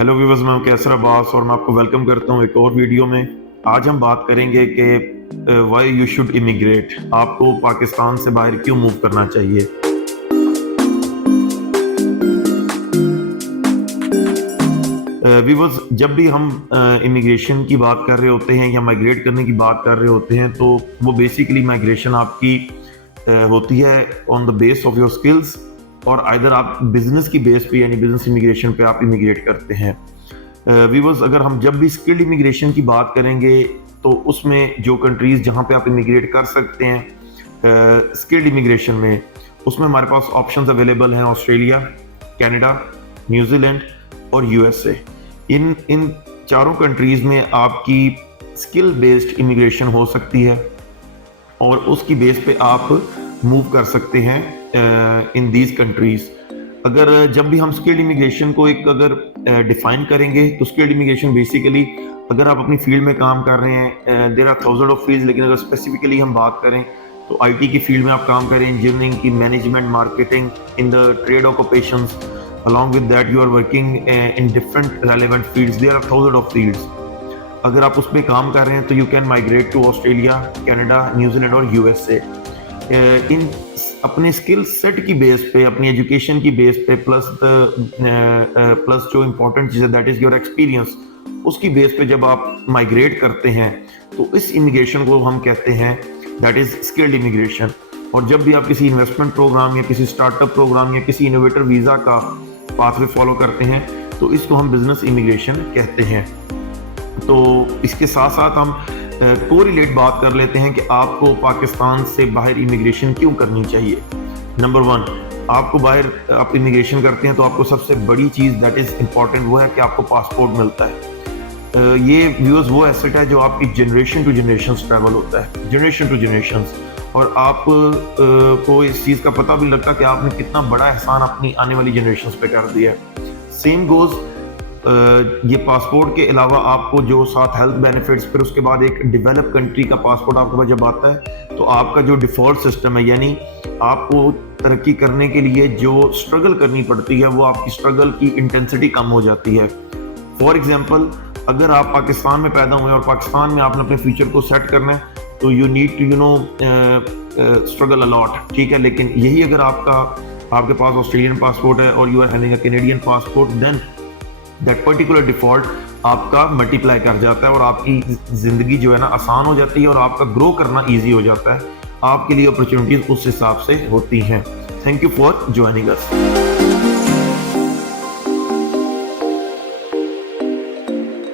Hello viewers, मैं कैसर अब्बास और मैं आपको वेलकम करता हूँ एक और वीडियो में। आज हम बात करेंगे कि वाई यू शुड इमिग्रेट, आपको पाकिस्तान से बाहर क्यों मूव करना चाहिए। व्यूअर्स, जब भी हम इमिग्रेशन की बात कर रहे होते हैं या माइग्रेट करने की बात कर रहे होते हैं तो वो बेसिकली माइग्रेशन आपकी होती है on the base of your skills, और आइदर आप बिजनेस की बेस पे यानी बिजनेस इमिग्रेशन पे आप इमिग्रेट करते हैं। व्यूअर्स, अगर हम जब भी स्किल्ड इमिग्रेशन की बात करेंगे तो उसमें जो कंट्रीज जहाँ पे आप इमिग्रेट कर सकते हैं स्किल्ड इमिग्रेशन में, उसमें हमारे पास ऑप्शंस अवेलेबल हैं ऑस्ट्रेलिया, कनाडा, न्यूजीलैंड और यूएसए। इन चारों कंट्रीज में आपकी स्किल बेस्ड इमिग्रेशन हो सकती है और उसकी बेस पे आप मूव कर सकते हैं इन दीज कंट्रीज। अगर जब भी हम स्किल्ड इमिग्रेशन को एक अगर डिफाइन करेंगे तो स्किल्ड इमिग्रेशन बेसिकली, अगर आप अपनी फील्ड में काम कर रहे हैं, there are thousand of fields, लेकिन अगर स्पेसिफिकली हम बात करें तो आईटी की फील्ड में आप काम करें, इंजीनियरिंग की, management, marketing, in the trade occupations, along with that you are working in different relevant fields, there are thousands of fields। अगर आप उसमें काम कर रहे हैं तो you can migrate to Australia, Canada, New Zealand और यूएसए। इन अपने स्किल सेट की बेस पे, अपनी एजुकेशन की बेस पे, प्लस जो इम्पोर्टेंट चीज़ है दैट इज़ योर एक्सपीरियंस, उसकी बेस पे जब आप माइग्रेट करते हैं तो इस इमिग्रेशन को हम कहते हैं दैट इज़ स्किल्ड इमिग्रेशन। और जब भी आप किसी इन्वेस्टमेंट प्रोग्राम या किसी स्टार्टअप प्रोग्राम या किसी इनोवेटर वीज़ा का पाथवे फॉलो करते हैं तो इसको हम बिजनेस इमिग्रेशन कहते हैं। तो इसके साथ साथ हम कोरिलेट बात कर लेते हैं कि आपको पाकिस्तान से बाहर इमिग्रेशन क्यों करनी चाहिए। नंबर वन, आपको बाहर आप इमिग्रेशन करते हैं तो आपको सबसे बड़ी चीज़ दैट इज़ इम्पॉर्टेंट वो है कि आपको पासपोर्ट मिलता है। ये व्यूअर्स वो एसेट है जो आपकी जनरेशन टू जनरेशन ट्रैवल होता है, जनरेशन टू जनरेशन, और आप को इस चीज़ का पता भी लगता है कि आपने कितना बड़ा एहसान अपनी आने वाली जनरेशन पे कर दिया है। सेम गोज ये पासपोर्ट के अलावा आपको जो साथ हेल्थ बेनिफिट्स, फिर उसके बाद एक डेवलप कंट्री का पासपोर्ट आपके पास जब आता है तो आपका जो डिफ़ॉल्ट सिस्टम है, यानी आपको तरक्की करने के लिए जो स्ट्रगल करनी पड़ती है वो आपकी स्ट्रगल की इंटेंसिटी कम हो जाती है। फॉर एग्जाम्पल, अगर आप पाकिस्तान में पैदा हुए और पाकिस्तान में आपने अपने फ्यूचर को सेट करना है तो you need to struggle a lot, ठीक है। लेकिन यही अगर आपके पास ऑस्ट्रेलियन पासपोर्ट है और you are having a Canadian passport, then that particular default आपका मल्टीप्लाई कर जाता है और आपकी ज़िंदगी जो है ना आसान हो जाती है और आपका ग्रो करना ईजी हो जाता है। आपके लिए अपॉर्चुनिटीज़ उस हिसाब से होती हैं। Thank you for joining us.